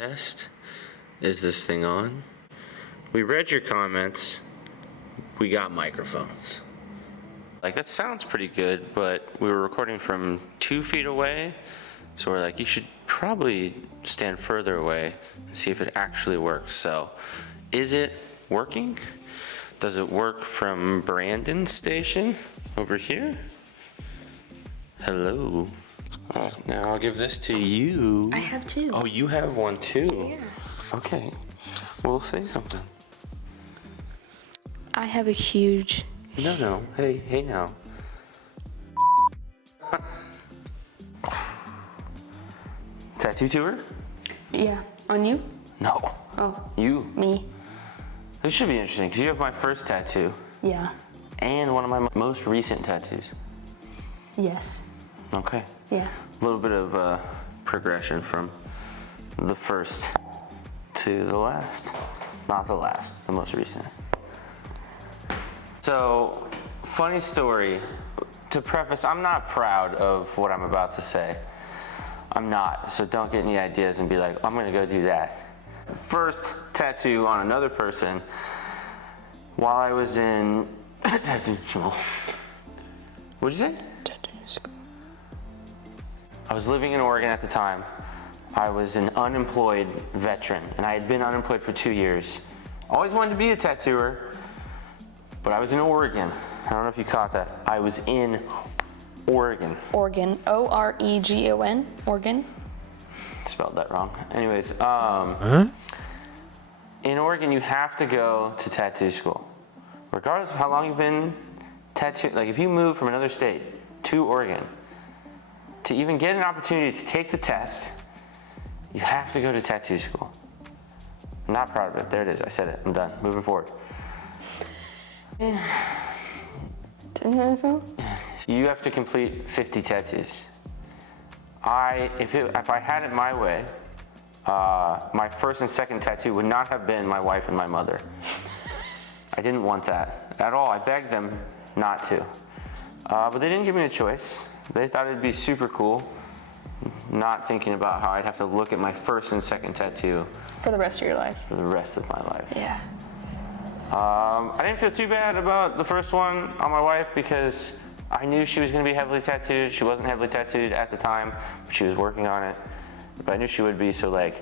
Test. Is this thing on? We read your comments. We got microphones. Like, that sounds pretty good, but we were recording from 2 feet away. So we're like, you should probably stand further away and see if it actually works. So, is it working? Does it work from Brandon's station over here? Hello. Oh, now I'll give this to you. I have two. Oh, you have one too? Yeah. Okay. Well, say something. I have a huge... No. Hey now. Tattoo tour? Yeah. On you? No. Oh. You. Me. This should be interesting because you have my first tattoo Yeah. and one of my most recent tattoos. Yes. Okay. Yeah. A little bit of progression from the first to the last. Not the last, the most recent. So, funny story. To preface, I'm not proud of what I'm about to say. I'm not, so don't get any ideas and be like, I'm gonna go do that. First tattoo on another person while I was in tattoo school. What'd you say? Tattoo school. I was living in Oregon at the time. I was an unemployed veteran, and I had been unemployed for 2 years. Always wanted to be a tattooer, but I was in Oregon. I don't know if you caught that. I was in Oregon. Oregon. O-R-E-G-O-N. Oregon. Spelled that wrong. Anyways, in Oregon, you have to go to tattoo school. Regardless of how long you've been tattooed, like if you move from another state to Oregon, to even get an opportunity to take the test, you have to go to tattoo school. I'm not proud of it. There it is. I said it. I'm done. Moving forward. Tattoo school? You have to complete 50 tattoos. If I had it my way, my first and second tattoo would not have been my wife and my mother. I didn't want that at all. I begged them not to. But they didn't give me a choice. They thought it'd be super cool, not thinking about how I'd have to look at my first and second tattoo For the rest of your life. for the rest of my life. Yeah. I didn't feel too bad about the first one on my wife because I knew she was going to be heavily tattooed. She wasn't heavily tattooed at the time, but she was working on it. But I knew she would be, so like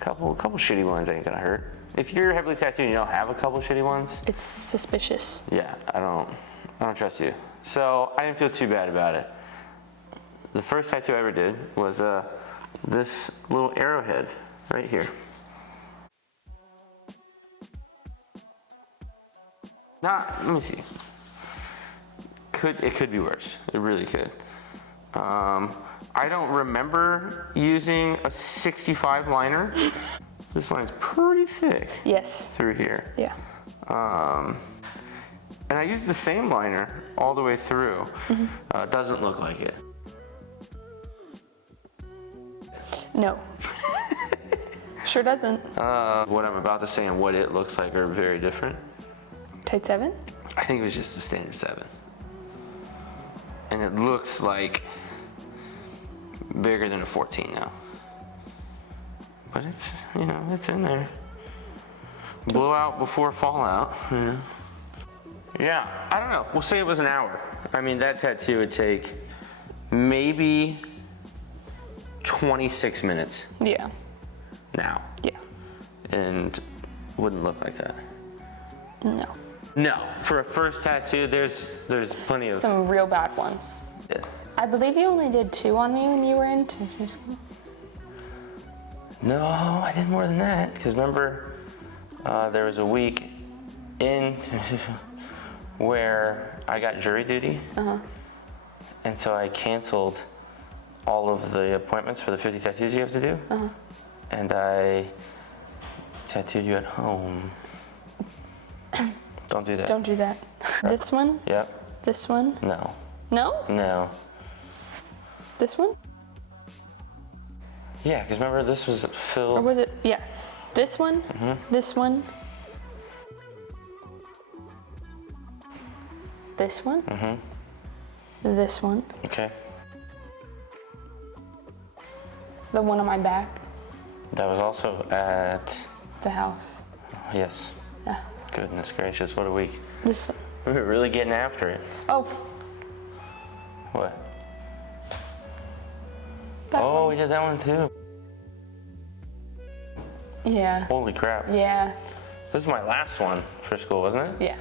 a couple shitty ones ain't gonna hurt. If you're heavily tattooed and you don't have a couple shitty ones, It's suspicious. yeah, I don't trust you. So I didn't feel too bad about it. The first tattoo I ever did was this little arrowhead right here. Let me see. It could be worse. It really could. I don't remember using a 65 liner. This line's pretty thick Yes. through here. Yeah. And I used the same liner all the way through. Doesn't look like it. No. Sure doesn't. What I'm about to say and what it looks like are very different. Tight 7? I think it was just a standard 7. And it looks like bigger than a 14 now. But it's, it's in there. Blowout before fallout, Yeah, I don't know. We'll say it was an hour. I mean, that tattoo would take maybe 26 minutes Yeah. now. Yeah. And wouldn't look like that. No. No, for a first tattoo, there's plenty of... Some real bad ones. Yeah. I believe you only did 2 on me when you were in tattoo school. No, I did more than that. Because remember, there was a week in where I got jury duty. And so I canceled all of the appointments for the 50 tattoos you have to do. And I tattooed you at home. Don't do that. Don't do that. This one? Yep. This one? No. No? No. This one? Yeah, because remember this was Or filled... was it? Yeah. This one? This one? This one? This one? Okay. The one on my back? That was also at, The house. yes. Yeah. Goodness gracious, what a week. This one. We were really getting after it. Oh, What? that Oh, one. we did that one too. Yeah. Holy crap. Yeah. This is my last one for school, wasn't it? Yeah.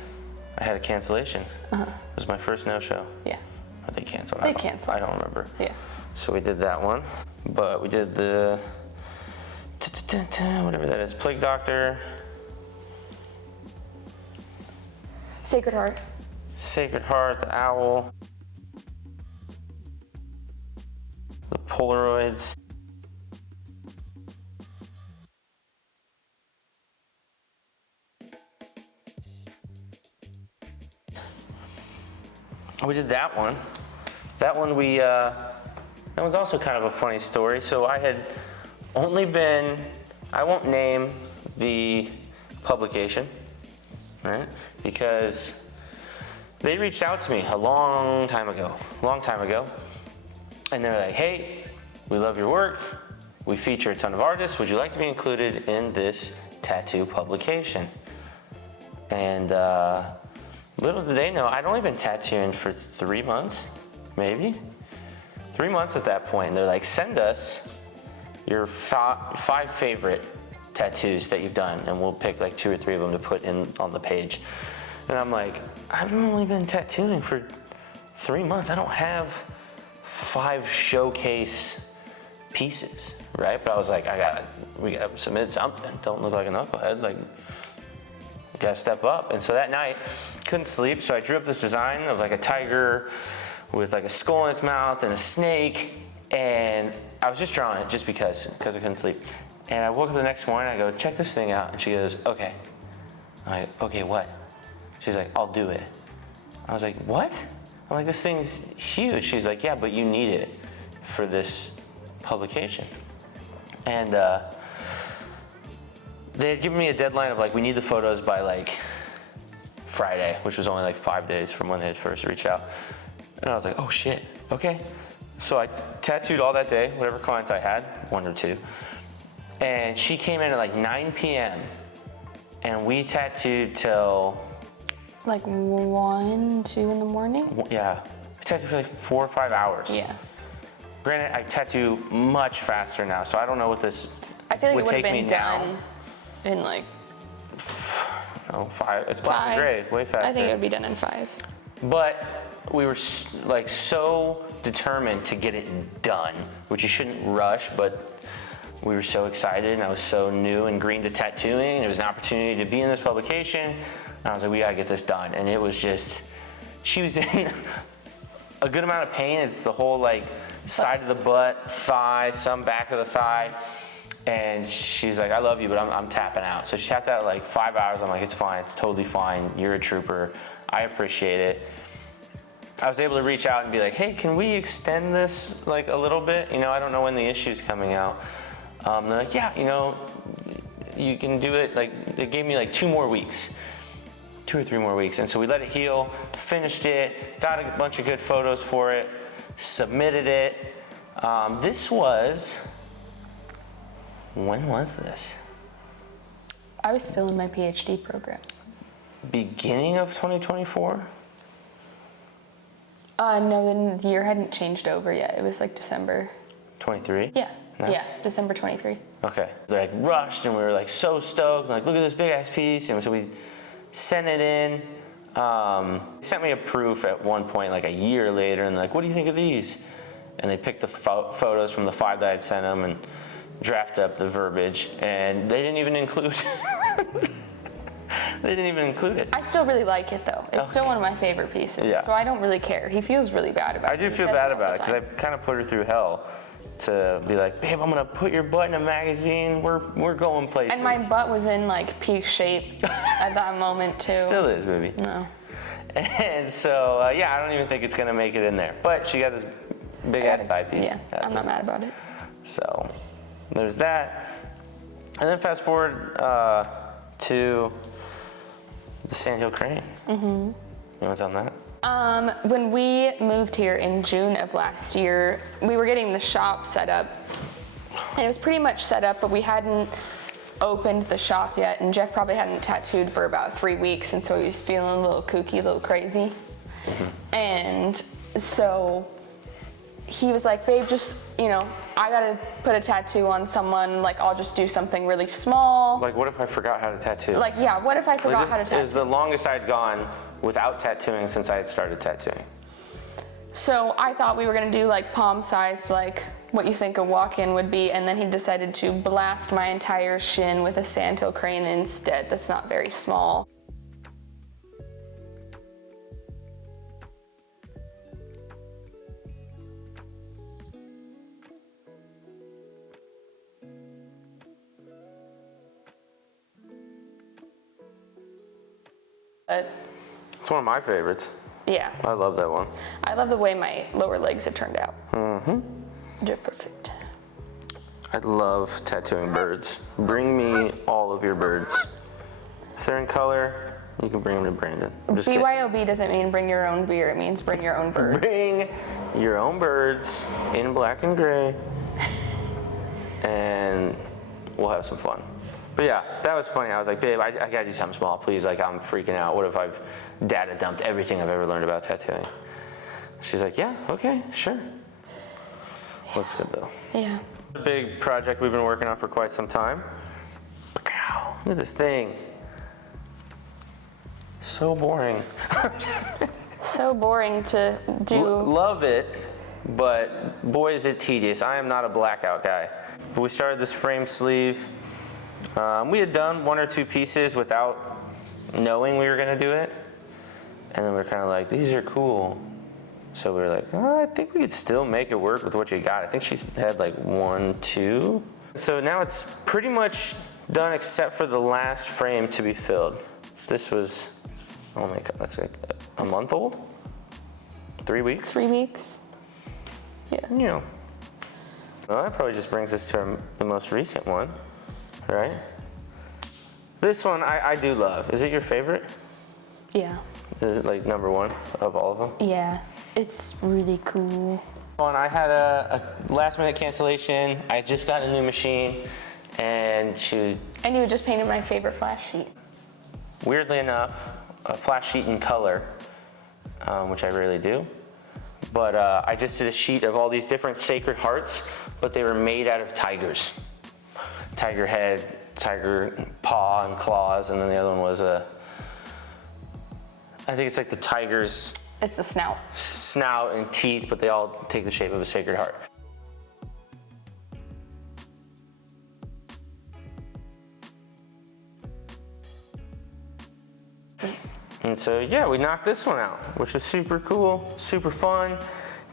I had a cancellation. It was my first no-show. Yeah. Or they canceled. They canceled. I don't remember. Yeah. So we did that one. But we did the, whatever that is, Plague Doctor, Sacred Heart. Sacred Heart, the Owl, the Polaroids. We did that one. That one that one's also kind of a funny story. So I had only been, I won't name the publication, right? Because they reached out to me a long time ago. And they're like, hey, we love your work. We feature a ton of artists. Would you like to be included in this tattoo publication? And little did they know, I'd only been tattooing for 3 months, maybe. 3 months at that point. They're like, send us your 5 favorite tattoos that you've done, and we'll pick like 2 or 3 of them to put in on the page. And I'm like, I've only been tattooing for 3 months. I don't have 5 showcase pieces, right? But I was like, we gotta submit something. Don't look like a knucklehead. Like, gotta step up. And so that night, couldn't sleep, so I drew up this design of like a tiger with like a skull in its mouth and a snake, and I was just drawing it just because I couldn't sleep. And I woke up the next morning, I go, check this thing out, and she goes, okay. I'm like, okay, what? She's like, I'll do it. I was like, what? I'm like, this thing's huge. She's like, yeah, but you need it for this publication. And they had given me a deadline of like, we need the photos by like Friday, which was only like 5 days from when they had first reached out. And I was like, oh shit, okay. So I tattooed all that day, whatever clients I had, 1 or 2. And she came in at like 9 p.m. and we tattooed till... Like 1, 2 in the morning? Yeah, we tattooed for like 4 or 5 hours. Yeah. Granted, I tattoo much faster now, so I don't know what this I feel like would it would have take been me now. done in like No, 5. It's black and 5. gray, way faster. I think it would be done in 5. But we were like so determined to get it done, which you shouldn't rush, but we were so excited, and I was so new and green to tattooing, and it was an opportunity to be in this publication. And I was like, we gotta get this done. And it was just, she was in a good amount of pain. It's the whole like side of the butt, thigh, some back of the thigh. And she's like, I love you, but I'm tapping out. So she tapped out like 5 hours. I'm like, it's fine, it's totally fine. You're a trooper, I appreciate it. I was able to reach out and be like, hey, can we extend this like a little bit? You know, I don't know when the issue's coming out. They're like, yeah, you know, you can do it. Like, they gave me like 2 more weeks. 2 or 3 more weeks. And so we let it heal, finished it, got a bunch of good photos for it, submitted it. This was, when was this? I was still in my PhD program. Beginning of 2024? No, the year hadn't changed over yet. It was like December. 23? Yeah, No? yeah, December 23. Okay. They like rushed, and we were like so stoked, like, look at this big ass piece. And so we sent it in. They sent me a proof at one point, like a year later, and like, what do you think of these? And they picked the photos from the 5 that I'd sent them and drafted up the verbiage, and they didn't even include they didn't even include it. I still really like it though. It's still one of my favorite pieces. Yeah. So I don't really care. He feels really bad about it. I do He feel says bad all the about it because I time. kind of put her through hell to be like, babe, I'm gonna put your butt in a magazine. We're going places. And my butt was in like peak shape at that moment too. Still is, baby. No. And so yeah, I don't even think it's gonna make it in there. But she got this big ass thigh piece. Yeah, I'm not mad about it. So there's that. And then fast forward to the Sandhill Crane. Mm-hmm. You want to tell them that? When we moved here in June of last year, we were getting the shop set up And it was pretty much set up, but we hadn't opened the shop yet, and Jeff probably hadn't tattooed for about 3 weeks, and so he was feeling a little kooky, a little crazy. And so he was like, babe, just, I gotta put a tattoo on someone, like I'll just do something really small. Like, what if I forgot how to tattoo? Like, yeah, what if I forgot how to tattoo? This is the longest I'd gone without tattooing since I had started tattooing. So I thought we were gonna do like palm-sized, like what you think a walk-in would be, and then he decided to blast my entire shin with a sandhill crane instead. That's not very small. It's one of my favorites. Yeah. I love that one. I love the way my lower legs have turned out. They're perfect. I love tattooing birds. Bring me all of your birds. If they're in color, you can bring them to Brandon. I'm just kidding. BYOB doesn't mean bring your own beer, it means bring your own bird. Bring your own birds in black and gray, and we'll have some fun. But yeah, that was funny. I was like, babe, I gotta do something small, please. Like, I'm freaking out. What if I've data dumped everything I've ever learned about tattooing? She's like, yeah, okay, sure. Looks good though. Yeah. A big project we've been working on for quite some time. Look at this thing. So boring. So boring to do. Love it, but boy is it tedious. I am not a blackout guy. But we started this frame sleeve. We had done 1 or 2 pieces without knowing we were gonna do it. And then we were kind of like, these are cool. So we were like, oh, I think we could still make it work with what you got. I think she's had like 1, 2. So now it's pretty much done except for the last frame to be filled. This was, oh my God, that's like a month old? 3 weeks? 3 weeks. Yeah. Well, that probably just brings us to the most recent one, right? This one I do love. Is it your favorite? Yeah. Is it like number 1 of all of them? Yeah, it's really cool. I had a last minute cancellation. I just got a new machine, and And you just painted my favorite flash sheet. weirdly enough, a flash sheet in color, which I rarely do. But I just did a sheet of all these different sacred hearts, but they were made out of tigers. Tiger head, tiger paw and claws, and then the other one was I think it's like the tiger's It's the snout. snout and teeth, but they all take the shape of a sacred heart. And so yeah, we knocked this one out, which was super cool, super fun.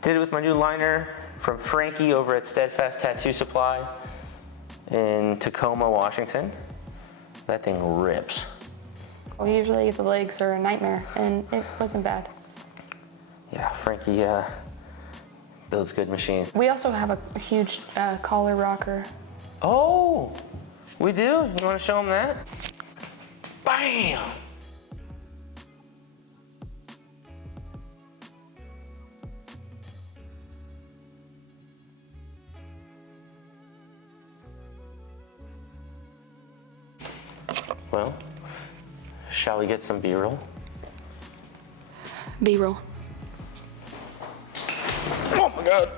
Did it with my new liner from Frankie over at Steadfast Tattoo Supply in Tacoma, Washington. That thing rips. Well, usually the legs are a nightmare, and it wasn't bad. Yeah, Frankie builds good machines. We also have a huge collar rocker. Oh, we do? You want to show them that? Bam! Well, shall we get some B-roll? B-roll. Oh my God.